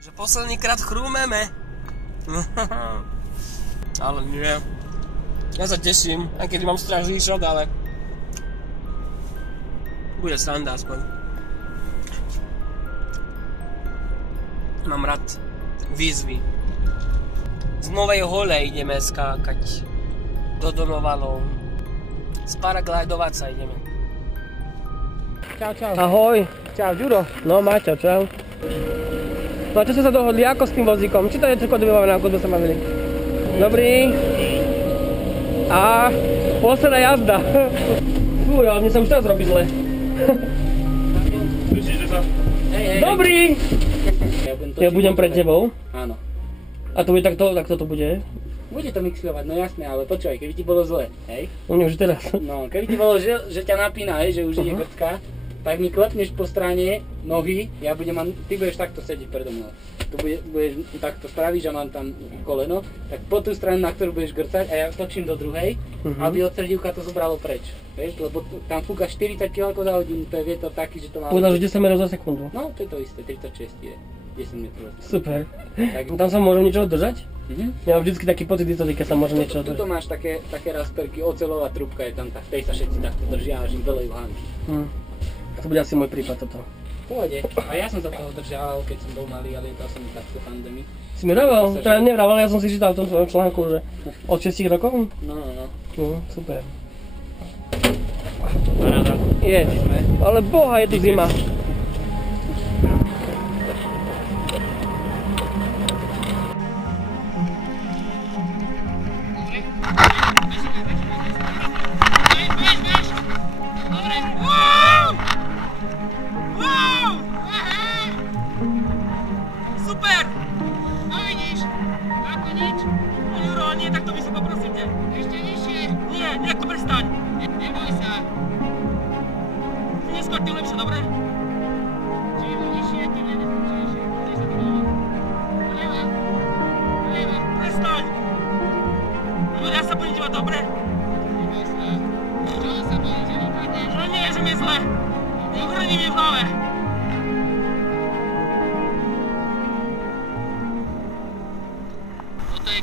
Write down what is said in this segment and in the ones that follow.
Že posledný krát chrúmeme. Ale nie. Ja sa teším, aj keď mám strašný šok, ale bude sranda aspoň. Mám rád výzvy. Z Novej Hole ideme skákať do Donovalov. Sparaglidovať sa ideme. Čau, čau. Ahoj. Čau, Ďuro. No, Maťo, čau. No a čo ste sa dohodli, ako s tým vozíkom? Či to je všetko vybavené, ako sme sa bavili? Dobrý. A posledná jazda. Fú, ale mne sa už teraz robí zle. Dobrý. Ja budem pred tebou. Áno. A to bude takto to bude? Bude to mixovať, no jasné, ale počúvaj, keby ti bolo zle, hej? U mňa už teraz. No, keby ti bolo, že ťa napína, hej, že už ide grtka, tak mi klepneš po strane nohy, ty budeš takto sedieť predo mnou. Tu budeš takto spravíš a mám tam koleno, tak po tú stranu, na ktorú budeš grcať a ja točím do druhej, aby od srdívka to zobralo preč, vieš, lebo tam fúka 40 km za hodinu, to je vietor taký, že to má... Povedal, že 10 metrov za sekundu. No, to je to isté, 36 je 10 metrov za sekundu. Super. Tak... Tam sa môžem niečo držať? Ja mám vždycky taký pocit, keď sa môžem niečo držať. Tuto máš také rasperky, oceľová trúbka je tam, tak tej sa všetci takto držia, až im velejú hanky. To bude asi môj prípad toto. Pohode. A ja som sa toho držal, keď som bol malý, ale lietal som takto pandémii. Si mi vravel? Teda nevravel, ja som si čítal v tom svojom článku, že od 6 rokov? No. Super. Paráda. Je, ale boha, je tu zima.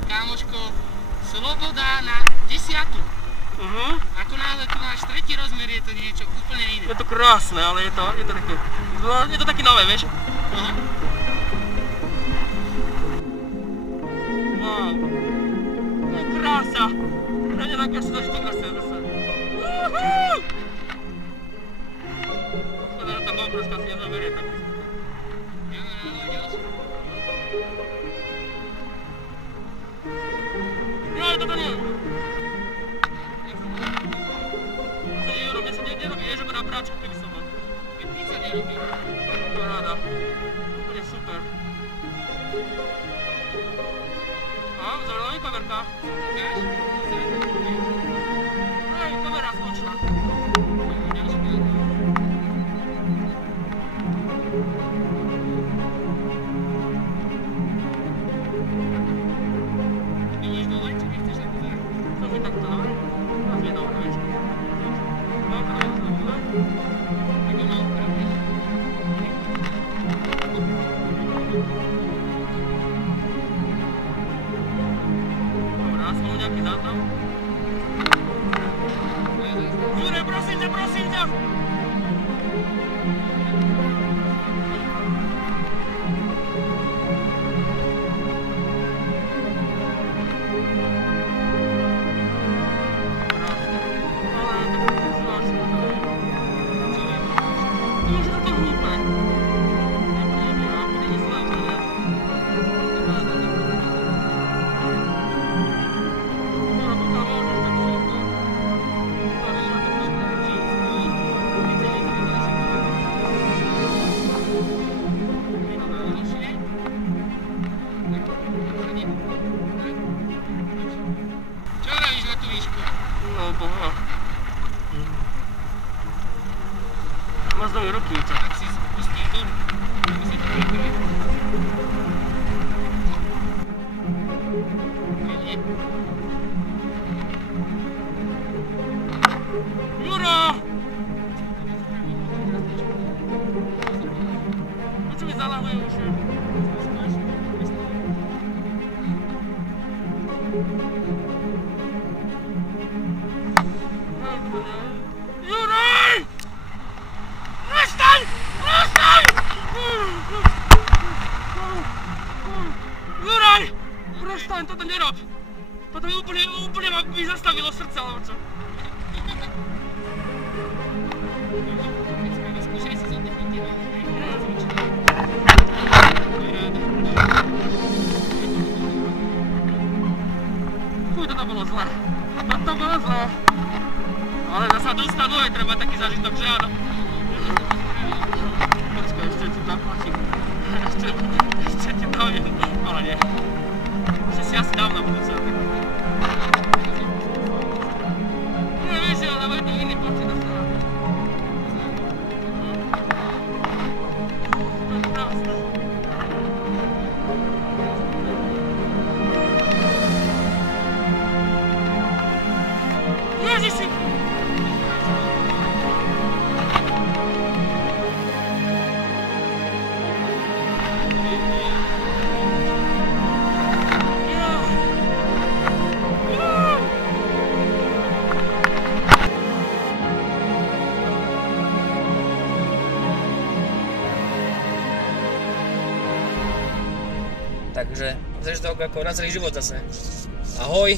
Kámoško, sloboda na 10. Ako náhle tu máš tretí rozmer, je to niečo úplne iné. Je to krásne, ale je to také nové, vieš? Wow. To je krása. To je taká sa doštíka sa zase. Škoda, že tá GoProska si nezaberie tak. Toto nie. Mne sa nerobí, je, že na práčku, keby som mal. Keď ty sa nerobí. Paráda. To je super. Zavrala mi kamerka. Vieš? Hej, kamera skočila. Jure, prosím ťa! Máš nové roky, tak si spustil to. Juro! Prečo mi zalahuje uši? Juraj! Przestań! Przestań! Juraj! Przestań, toto nerob! Toto mi úplne mi zastavilo srdce, alebo čo? Skúšaj si zadýchnuť. Fuj, toto bolo zlé. Toto bolo zlé. Ale zasa dostanú aj treba taký zážitok, že áno. Počkaj, ešte ti to platím. Ešte ti dávim. Ale nie. Ešte si asi dám na budúce. Nie, vieš, ale je to iný pocit. To je krásne. Ježiši! Takže, zrejme to ako na celý život zase. Ahoj!